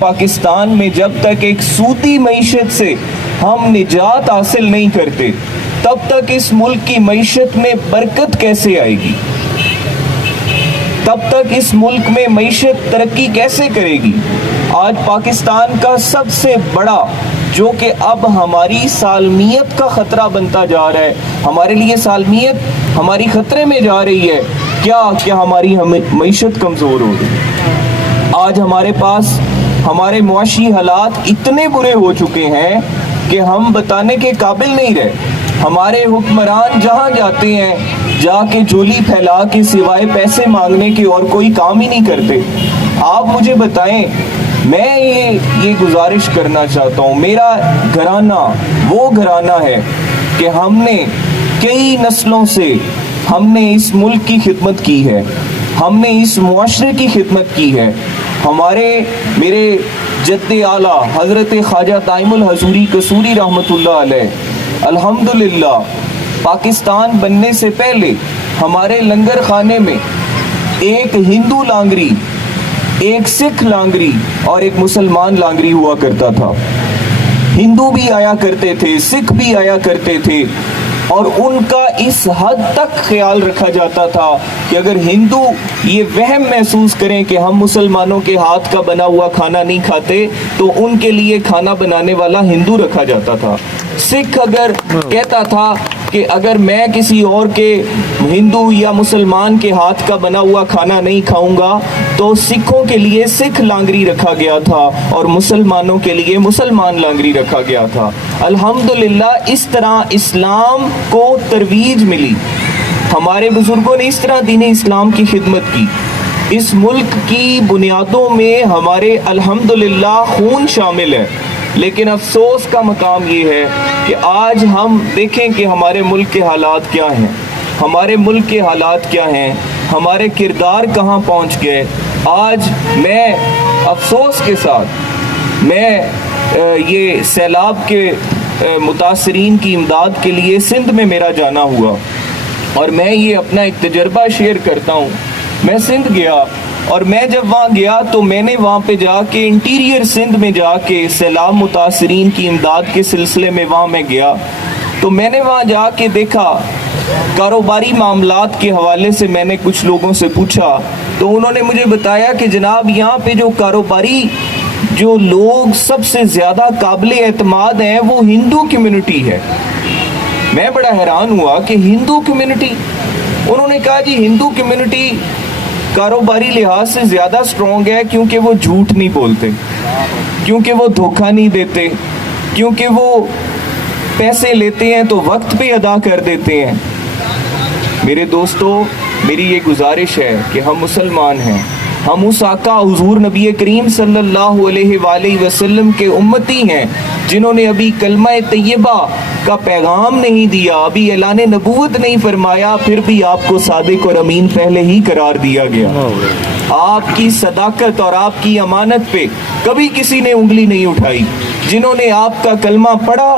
پاکستان میں جب تک ایک سودی معیشت سے ہم نجات حاصل نہیں کرتے تب تک اس ملک کی معیشت میں برکت کیسے آئے گی؟ تب تک اس ملک میں معیشت ترقی کیسے کرے گی؟ آج پاکستان کا سب سے بڑا جو کہ اب ہماری سالمیت کا خطرہ بنتا جا رہا ہے، ہمارے لیے سالمیت ہماری خطرے میں جا رہی ہے کہ ہماری معیشت کمزور ہو رہی۔ آج ہمارے پاس ہمارے معاشی حالات اتنے برے ہو چکے ہیں کہ ہم بتانے کے قابل نہیں رہے۔ ہمارے حکمران جہاں جاتے ہیں جا کے جھولی پھیلا کے سوائے پیسے مانگنے کے اور کوئی کام ہی نہیں کرتے۔ آپ مجھے بتائیں، میں یہ گزارش کرنا چاہتا ہوں، میرا گھرانہ وہ گھرانہ ہے کہ ہم نے کئی نسلوں سے ہم نے اس ملک کی خدمت کی ہے، ہم نے اس معاشرے کی خدمت کی ہے۔ میرے جد اعلیٰ حضرت خواجہ تائم الحضوری قصوری رحمۃ اللہ علیہ، الحمدللہ پاکستان بننے سے پہلے ہمارے لنگر خانے میں ایک ہندو لانگری، ایک سکھ لانگری اور ایک مسلمان لانگری ہوا کرتا تھا۔ ہندو بھی آیا کرتے تھے، سکھ بھی آیا کرتے تھے، اور ان کا اس حد تک خیال رکھا جاتا تھا کہ اگر ہندو یہ وہم محسوس کریں کہ ہم مسلمانوں کے ہاتھ کا بنا ہوا کھانا نہیں کھاتے تو ان کے لیے کھانا بنانے والا ہندو رکھا جاتا تھا۔ سکھ اگر کہتا تھا کہ اگر میں کسی اور کے ہندو یا مسلمان کے ہاتھ کا بنا ہوا کھانا نہیں کھاؤں گا تو سکھوں کے لیے سکھ لانگری رکھا گیا تھا اور مسلمانوں کے لیے مسلمان لانگری رکھا گیا تھا۔ الحمدللہ اس طرح اسلام کو ترویج ملی، ہمارے بزرگوں نے اس طرح دین اسلام کی خدمت کی۔ اس ملک کی بنیادوں میں ہمارے الحمدللہ خون شامل ہے، لیکن افسوس کا مقام یہ ہے کہ آج ہم دیکھیں کہ ہمارے ملک کے حالات کیا ہیں، ہمارے ملک کے حالات کیا ہیں، ہمارے کردار کہاں پہنچ گئے۔ آج میں افسوس کے ساتھ یہ سیلاب کے متاثرین کی امداد کے لیے سندھ میں میرا جانا ہوا، اور میں یہ اپنا ایک تجربہ شیئر کرتا ہوں۔ میں سندھ گیا، اور میں جب وہاں گیا تو میں نے وہاں پہ جا کے انٹیریئر سندھ میں جا کے سیلاب متاثرین کی امداد کے سلسلے میں وہاں میں گیا تو میں نے وہاں جا کے دیکھا، کاروباری معاملات کے حوالے سے میں نے کچھ لوگوں سے پوچھا تو انہوں نے مجھے بتایا کہ جناب یہاں پہ جو کاروباری جو لوگ سب سے زیادہ قابل اعتماد ہیں وہ ہندو کمیونٹی ہے۔ میں بڑا حیران ہوا کہ ہندو کمیونٹی، انہوں نے کہا جی ہندو کمیونٹی کاروباری لحاظ سے زیادہ سٹرونگ ہے کیونکہ وہ جھوٹ نہیں بولتے، کیونکہ وہ دھوکہ نہیں دیتے، کیونکہ وہ پیسے لیتے ہیں تو وقت پہ ادا کر دیتے ہیں۔ میرے دوستو، میری یہ گزارش ہے کہ ہم مسلمان ہیں، ہم اس آقا حضور نبی کریم صلی اللہ علیہ وآلہ وسلم کے امتی ہیں جنہوں نے ابھی کلمہ طیبہ کا پیغام نہیں دیا، ابھی اعلان نبوت نہیں فرمایا، پھر بھی آپ کو صادق اور امین پہلے ہی قرار دیا گیا۔ آپ کی صداقت اور آپ کی امانت پہ کبھی کسی نے انگلی نہیں اٹھائی۔ جنہوں نے آپ کا کلمہ پڑھا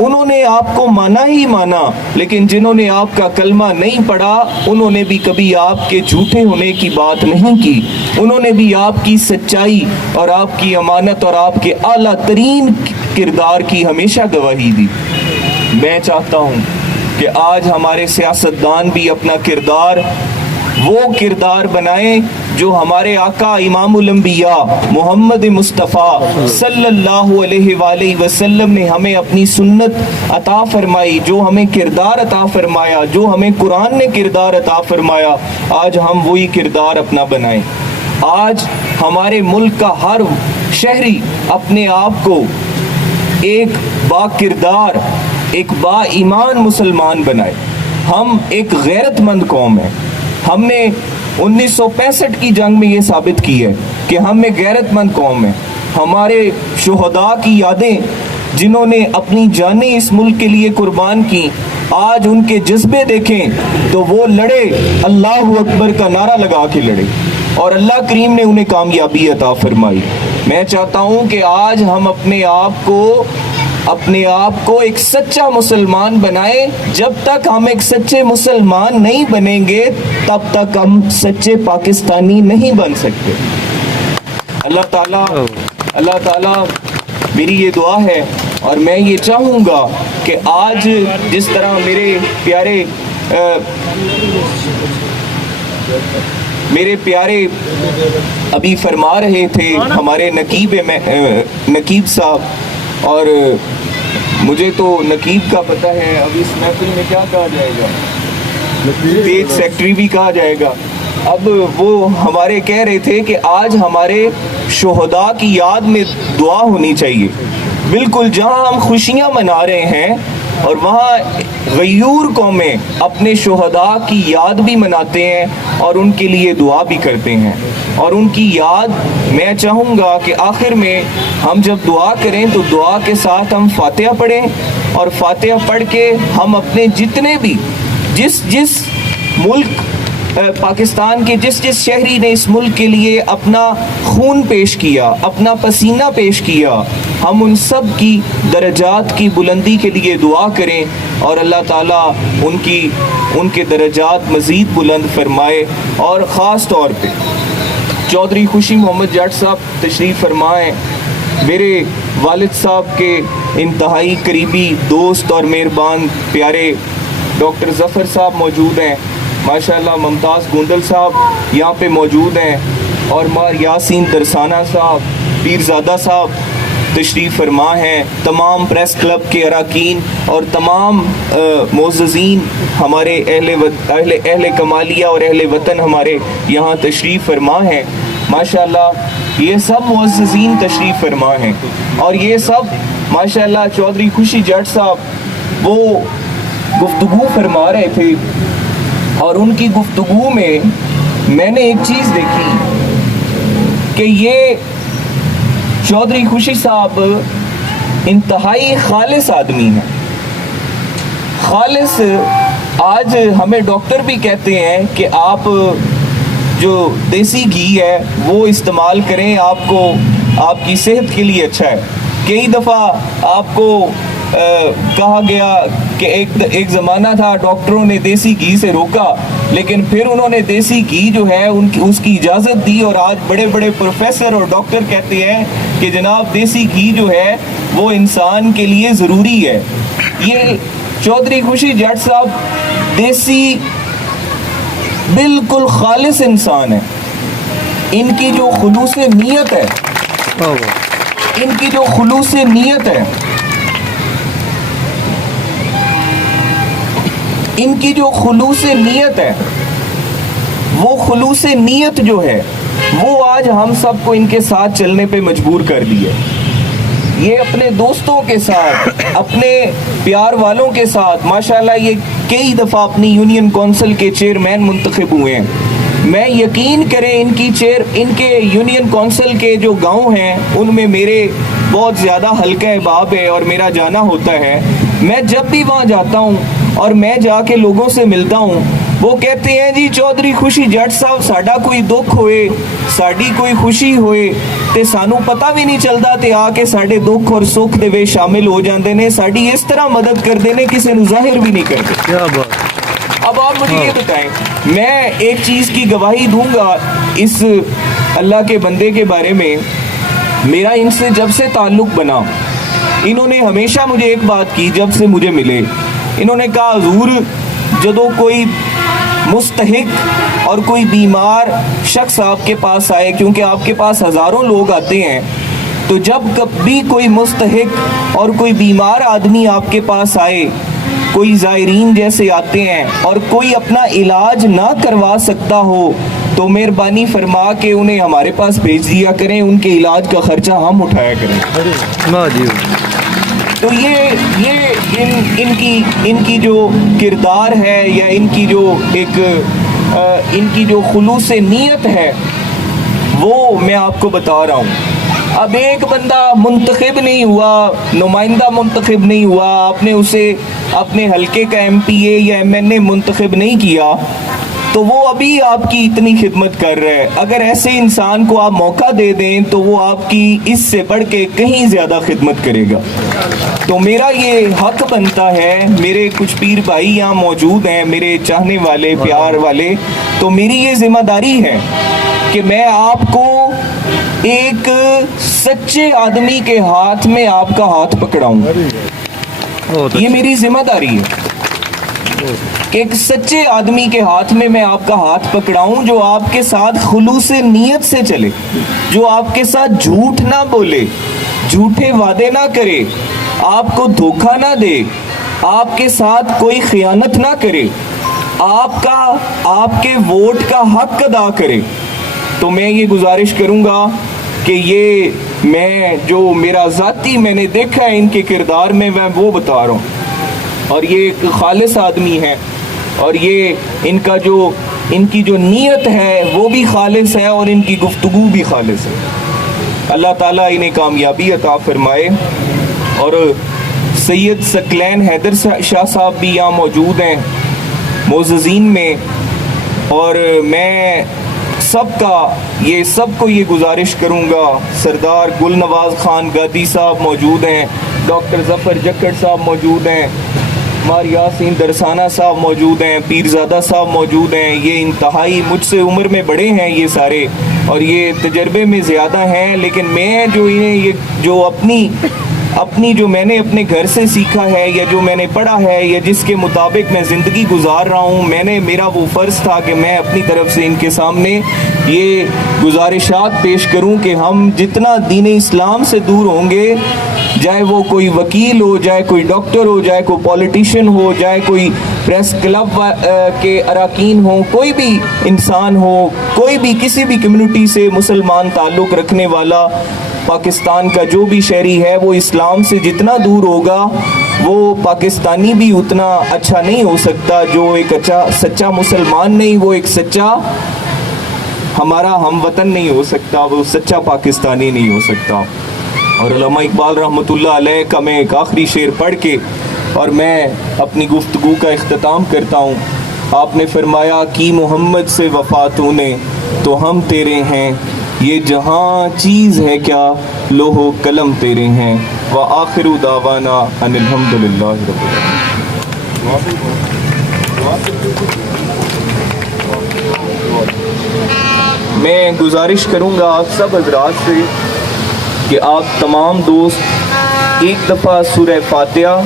انہوں نے آپ کو مانا ہی مانا، لیکن جنہوں نے آپ کا کلمہ نہیں پڑھا انہوں نے بھی کبھی آپ کے جھوٹے ہونے کی بات نہیں کی، انہوں نے بھی آپ کی سچائی اور آپ کی امانت اور آپ کے اعلیٰ ترین کردار کی ہمیشہ گواہی دی۔ میں چاہتا ہوں کہ آج ہمارے سیاستدان بھی اپنا کردار وہ کردار بنائیں جو ہمارے آقا امام الانبیاء محمد مصطفیٰ صلی اللہ علیہ وآلہ وسلم نے ہمیں اپنی سنت عطا فرمائی، جو ہمیں کردار عطا فرمایا، جو ہمیں قرآن نے کردار عطا فرمایا، آج ہم وہی کردار اپنا بنائیں۔ آج ہمارے ملک کا ہر شہری اپنے آپ کو ایک با کردار، ایک با ایمان مسلمان بنائے۔ ہم ایک غیرت مند قوم ہیں، ہم نے 1965 کی جنگ میں یہ ثابت کی ہے کہ ہم ایک غیرت مند قوم ہیں۔ ہمارے شہداء کی یادیں جنہوں نے اپنی جانیں اس ملک کے لیے قربان کی، آج ان کے جذبے دیکھیں تو وہ لڑے، اللہ اکبر کا نعرہ لگا کے لڑے، اور اللہ کریم نے انہیں کامیابی عطا فرمائی۔ میں چاہتا ہوں کہ آج ہم اپنے آپ کو ایک سچا مسلمان بنائیں۔ جب تک ہم ایک سچے مسلمان نہیں بنیں گے تب تک ہم سچے پاکستانی نہیں بن سکتے۔ اللہ تعالیٰ اللہ تعالیٰ میری یہ دعا ہے اور میں یہ چاہوں گا کہ آج جس طرح میرے پیارے ابھی فرما رہے تھے ہمارے نقیب صاحب، اور مجھے تو نقیب کا پتہ ہے، اب اس محفل میں کیا کہا جائے گا، پیج سیکٹری بھی کہا جائے گا۔ اب وہ ہمارے کہہ رہے تھے کہ آج ہمارے شہداء کی یاد میں دعا ہونی چاہیے، بالکل جہاں ہم خوشیاں منا رہے ہیں اور وہاں غیور قومیں اپنے شہداء کی یاد بھی مناتے ہیں اور ان کے لیے دعا بھی کرتے ہیں، اور ان کی یاد میں چاہوں گا کہ آخر میں ہم جب دعا کریں تو دعا کے ساتھ ہم فاتحہ پڑھیں، اور فاتحہ پڑھ کے ہم اپنے جتنے بھی جس ملک پاکستان کے جس شہری نے اس ملک کے لیے اپنا خون پیش کیا، اپنا پسینہ پیش کیا، ہم ان سب کی درجات کی بلندی کے لیے دعا کریں اور اللہ تعالیٰ ان کے درجات مزید بلند فرمائے۔ اور خاص طور پہ چودھری خوشی محمد جٹ صاحب تشریف فرمائیں، میرے والد صاحب کے انتہائی قریبی دوست اور مہربان پیارے ڈاکٹر ظفر صاحب موجود ہیں، ماشاءاللہ ممتاز گوندل صاحب یہاں پہ موجود ہیں، اور مار یاسین ترسانہ صاحب، پیرزادہ صاحب تشریف فرما ہیں، تمام پریس کلب کے اراکین اور تمام معززین ہمارے اہل کمالیہ اور اہل وطن ہمارے یہاں تشریف فرما ہیں، ماشاءاللہ یہ سب معززین تشریف فرما ہیں۔ اور یہ سب ماشاءاللہ چودھری خوشی جٹ صاحب وہ گفتگو فرما رہے تھے، اور ان کی گفتگو میں نے ایک چیز دیکھی کہ یہ چودھری خوشی صاحب انتہائی خالص آدمی ہیں، خالص۔ آج ہمیں ڈاکٹر بھی کہتے ہیں کہ آپ جو دیسی گھی ہے وہ استعمال کریں، آپ کی صحت کے لیے اچھا ہے۔ کئی دفعہ آپ کو کہا گیا کہ ایک زمانہ تھا ڈاکٹروں نے دیسی گھی سے روکا، لیکن پھر انہوں نے دیسی گھی جو ہے اس کی اجازت دی، اور آج بڑے بڑے پروفیسر اور ڈاکٹر کہتے ہیں کہ جناب دیسی گھی جو ہے وہ انسان کے لیے ضروری ہے۔ یہ چودھری خوشی جٹ صاحب دیسی بالکل خالص انسان ہے، ان کی جو خلوص نیت ہے، وہ خلوص نیت جو ہے وہ آج ہم سب کو ان کے ساتھ چلنے پہ مجبور کر دی ہے۔ یہ اپنے دوستوں کے ساتھ، اپنے پیار والوں کے ساتھ ماشاءاللہ یہ کئی دفعہ اپنی یونین کونسل کے چیئرمین منتخب ہوئے ہیں۔ میں یقین کریں ان کے یونین کونسل کے جو گاؤں ہیں ان میں میرے بہت زیادہ حلقہ احباب ہے اور میرا جانا ہوتا ہے۔ میں جب بھی وہاں جاتا ہوں اور میں جا کے لوگوں سے ملتا ہوں، وہ کہتے ہیں جی چودھری خوشی جٹ صاحب ساڈا کوئی دکھ ہوئے، ساڈی کوئی خوشی ہوئے تے سانو پتہ بھی نہیں چلتا تے آ کے ساڈے دکھ اور سکھ دے وچ شامل ہو جاندے نے، ساڈی اس طرح مدد کردے نے، کسی نو ظاہر بھی نہیں کرتے۔ کیا بات۔ اب آپ مجھے یہ بتائیں، میں ایک چیز کی گواہی دوں گا اس اللہ کے بندے کے بارے میں، میرا ان سے جب سے تعلق بنا، انہوں نے ہمیشہ مجھے ایک بات کی جب سے مجھے ملے، انہوں نے کہا حضور جدو کوئی مستحق اور کوئی بیمار شخص آپ کے پاس آئے، کیونکہ آپ کے پاس ہزاروں لوگ آتے ہیں، تو جب کبھی کوئی مستحق اور کوئی بیمار آدمی آپ کے پاس آئے، کوئی زائرین جیسے آتے ہیں اور کوئی اپنا علاج نہ کروا سکتا ہو تو مہربانی فرما کے انہیں ہمارے پاس بھیج دیا کریں، ان کے علاج کا خرچہ ہم اٹھایا کریں۔ تو یہ ان کی جو کردار ہے یا ان کی جو خلوص نیت ہے وہ میں آپ کو بتا رہا ہوں۔ اب ایک بندہ منتخب نہیں ہوا، نمائندہ منتخب نہیں ہوا، آپ نے اسے اپنے حلقے کا ایم پی اے یا ایم این اے منتخب نہیں کیا تو وہ ابھی آپ کی اتنی خدمت کر رہا ہے۔ اگر ایسے انسان کو آپ موقع دے دیں تو وہ آپ کی اس سے بڑھ کے کہیں زیادہ خدمت کرے گا۔ تو میرا یہ حق بنتا ہے، میرے کچھ پیر بھائی یہاں موجود ہیں، میرے چاہنے والے، پیار والے، تو میری یہ ذمہ داری ہے کہ میں آپ کو ایک سچے آدمی کے ہاتھ میں آپ کا ہاتھ پکڑاؤں. یہ میری ذمہ داری ہے کہ ایک سچے آدمی کے ہاتھ میں آپ کا ہاتھ پکڑاؤں، جو آپ کے ساتھ خلوص نیت سے چلے، جو آپ کے ساتھ جھوٹ نہ بولے، جھوٹے وعدے نہ کرے، آپ کو دھوکہ نہ دے، آپ کے ساتھ کوئی خیانت نہ کرے، آپ کے ووٹ کا حق ادا کرے. تو میں یہ گزارش کروں گا کہ یہ میں جو میرا ذاتی میں نے دیکھا ہے ان کے کردار میں وہ بتا رہا ہوں، اور یہ ایک خالص آدمی ہے، اور یہ ان کی جو نیت ہے وہ بھی خالص ہے، اور ان کی گفتگو بھی خالص ہے. اللہ تعالیٰ انہیں کامیابی عطا فرمائے. اور سید ثقلین حیدر شاہ صاحب بھی یہاں موجود ہیں معززین میں، اور میں سب کو یہ گزارش کروں گا. سردار گل نواز خان گادی صاحب موجود ہیں، ڈاکٹر ظفر جکڑ صاحب موجود ہیں، مار یاسین درسانہ صاحب موجود ہیں، پیرزادہ صاحب موجود ہیں. یہ انتہائی مجھ سے عمر میں بڑے ہیں یہ سارے، اور یہ تجربے میں زیادہ ہیں، لیکن میں جو جو میں نے اپنے گھر سے سیکھا ہے، یا جو میں نے پڑھا ہے، یا جس کے مطابق میں زندگی گزار رہا ہوں، میرا وہ فرض تھا کہ میں اپنی طرف سے ان کے سامنے یہ گزارشات پیش کروں کہ ہم جتنا دین اسلام سے دور ہوں گے، چاہے وہ کوئی وکیل ہو، چاہے کوئی ڈاکٹر ہو، چاہے کوئی پولیٹیشین ہو، چاہے کوئی پریس کلب کے اراکین ہوں، کوئی بھی انسان ہو، کوئی بھی کسی بھی کمیونٹی سے مسلمان تعلق رکھنے والا پاکستان کا جو بھی شہری ہے، وہ اسلام سے جتنا دور ہوگا وہ پاکستانی بھی اتنا اچھا نہیں ہو سکتا. جو ایک سچا مسلمان نہیں، وہ ایک سچا ہمارا ہم وطن نہیں ہو سکتا، وہ سچا پاکستانی نہیں ہو سکتا. اور علامہ اقبال رحمۃ اللہ علیہ کا میں ایک آخری شعر پڑھ کے اور میں اپنی گفتگو کا اختتام کرتا ہوں. آپ نے فرمایا کہ محمد سے وفا تو نے تو ہم تیرے ہیں، یہ جہاں چیز ہے کیا لوح و قلم تیرے ہیں. وآخر دعوانا ان الحمدللہ رب العالمین. میں گزارش کروں گا آپ سب حضرات سے کہ آپ تمام دوست ایک دفعہ سورہ فاتحہ،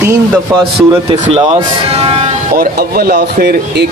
3 دفعہ سورۃ اخلاص اور اول آخر ایک